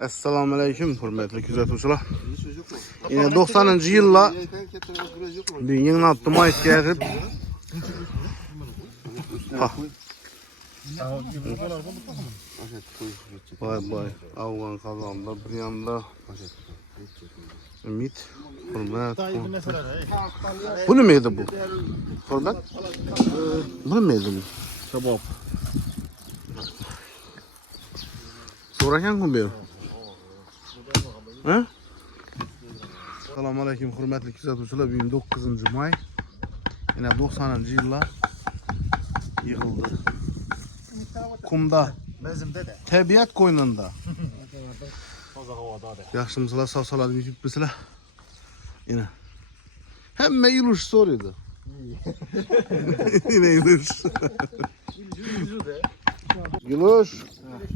Assalomu alaykum, hurmatli kuzatuvchilar. Yine 90-yillar Dünyanın altı Mayıs'ga yaqin. Vay, Afgan kazandı. Bir yanda Ümit, hurmat. Bu ne miydi bu? Hurmat? Bu ne miydi bu? Kebap. So'ragan kun beri. Assalomu alaykum, hurmatli kuzatuvchilar. Bugün 9-may. Yine 90-yillar yığıldı. Kumda, tabiat koynunda. Yaxshimisilar, sağ-salamat yuribsizlar. Yine. Hamma yulush so'raydi. Yine yulush. Yulush.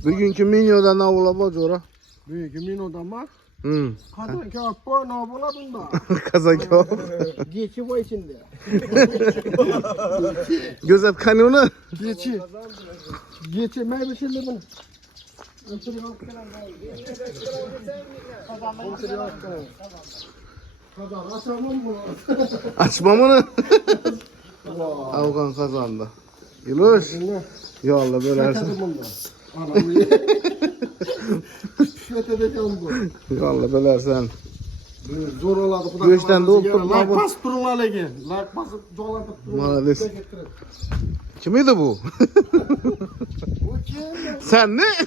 Bugungi menyoda ne bo'ladi, jo'ra? Bugungi menodami? Qazon kebap bor, ne bo'ladi bunda? Qazon kebap. Geçi var içinde. Gözet kanunu. Geçi meyve şimdi bunu. Kazan açamam mı? Açmam onu. Afgan kazandı. Yuluş. Yolla bölersin. Yolla bölersen. Zor oladı. Göçten doldurma bu. Pas dururlar lagi. Lak basıp dolandık. Malades. Kimiydi bu? O kim? Sen ne?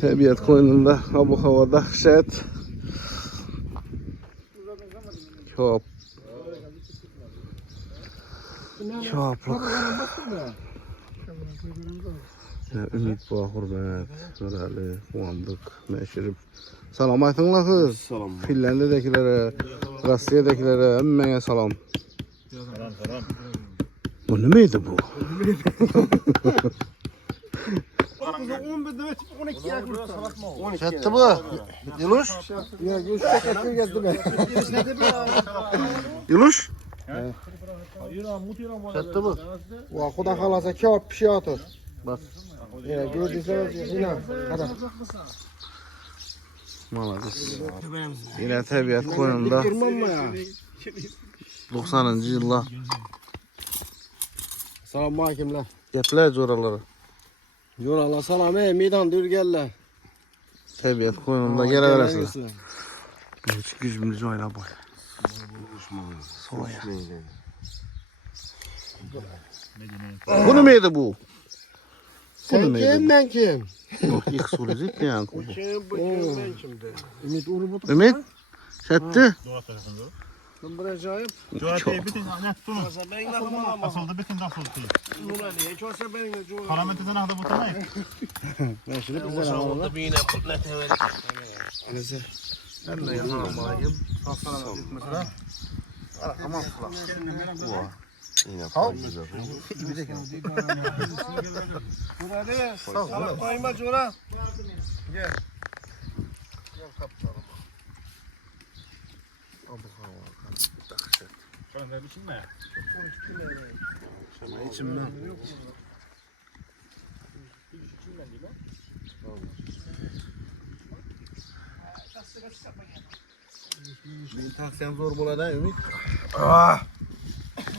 Tabiat koynunda, bu havada dahşet. Kebap. Kebaplık. Ümit bu, hurmat, Nurali, Kuvamdık, Meşirip. Salam aytыңlar kız. Salam. Finlandiyadakilere, Rossiyadakilere, emmeye salam. Salam. Bu ne miydi bu? 12 Çattı bu. Yuluş. Ya göçte kaçıyor gezdi be. Yuluş. Çattı bu. Va xudo xolasa kebap pishiyotib. Bak. Ya gördünüz yine. Hadi. Malades. Yine tabiat koynunda Girmem ya. 90-yıllar. Assalomu alaykumlar. Gepler joraları. Yo'rala salom, meydan dürgelle. Tabiat koynunda geleversiniz. Hiç gücümlü joyla boy. Soya. Bu ne miydi bu? Sen kim, ben kim? İlk soru zip ne yankı bu? Kim bu, kim, ben kimdi? Ümit Urubut. Ümit. Çattı. Ben buraya cayıp. Cevap bütün ne tutun? Ben yapamam. Asıldı bütün laf oldu. Ulan niye çoğsa benimle cayıp. Parlamentede ne kadar butamayın? Ben şimdi güzel havalar. Neyse. Ben de yanağım alayım. Sağ gitmesine. Aman sular. Yine güzel. İbi de geldi. Burada ne? Salak koyma cora. Gel. Gel kapçalım. Abu hava. Şöyle bir şey mi? İçimden. Bir taksiyen zor burada Ümit.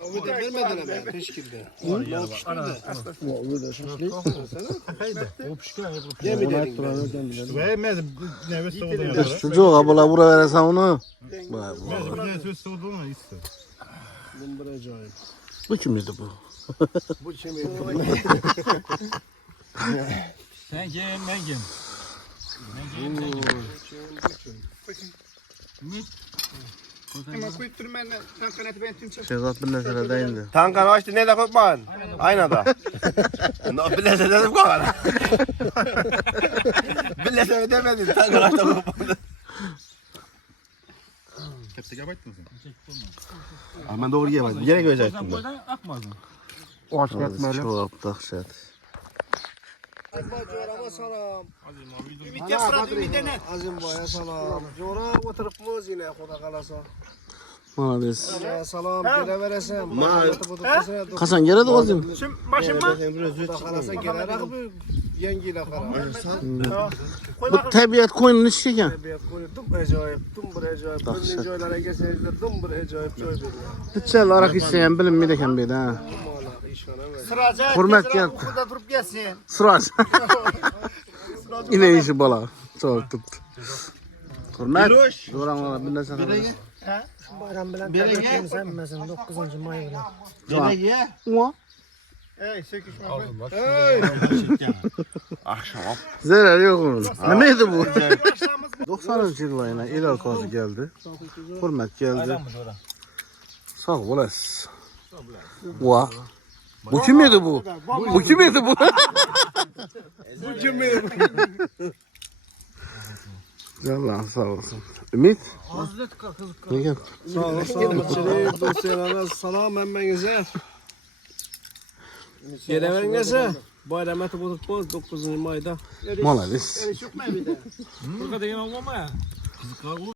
O da vermediler ben teşkilde. O da şaşlı. O pişkin. Yemi dedin. Ve mez nefes soğudu. Çocuğu abla buraya veresen onu. Vay vay. Mez nefes soğudu mu ister? Ben buraya cayıp. Bu kimdi bu? Bu kim? Sen kim, ben kim? Şehzat bir nesile değindi. Tankan açtı ne laf yapman? Aynada. No bilese dedim kovana. Bilese demedin. Tankan açtı yapmadı. Kepte yapayım mı sen? Ben doğru yemedim. Yine görecektim. Buradan akmadın. Aç etmeli. Çok dahşet. Corama salam. Ümit ya sıra Ümit'e ne? Azim boya salam. Cora oturup muz yine kuda kalasa. Malades. Salam gele veresen. Qachon keladi o'zing? Qarasa kelar bu yangilar qara. Bu tabiat qo'ynini ish ekan. Dum ajoyib, dum bir ajoyib. Bunday joylarga kelsangizlar dum bir ajoyib joy bergan. Bichal aroq ichsa ham bilinmaydi ekan bu yerda. Hurmat keldi. Xudo turib kelsin. Siroj. Ine ishi bola. Cho'p turibdi. Hurmat. Do'ramlar bir narsa qiladi. Bayram bilan tabriklaymiz hammasini 9-may bilan. Nimaga? Uva. Ey, söküşme. Akşam. Zarar yo'q uni. Nima edi bu? 90-yil yana Elor qozi keldi. Hurmat keldi. Sog' bo'lasiz. Uva. Bu kim edi bu? Bu kim edi bu? Bu kim edi? Allah sağ olsun. Ümit. Nega? Sağ olun. Do'stlarga salom hammangizga. Kelaveringiz. Bayram etib o'tiribmiz 9-mayda. Malades. Burada degan olma.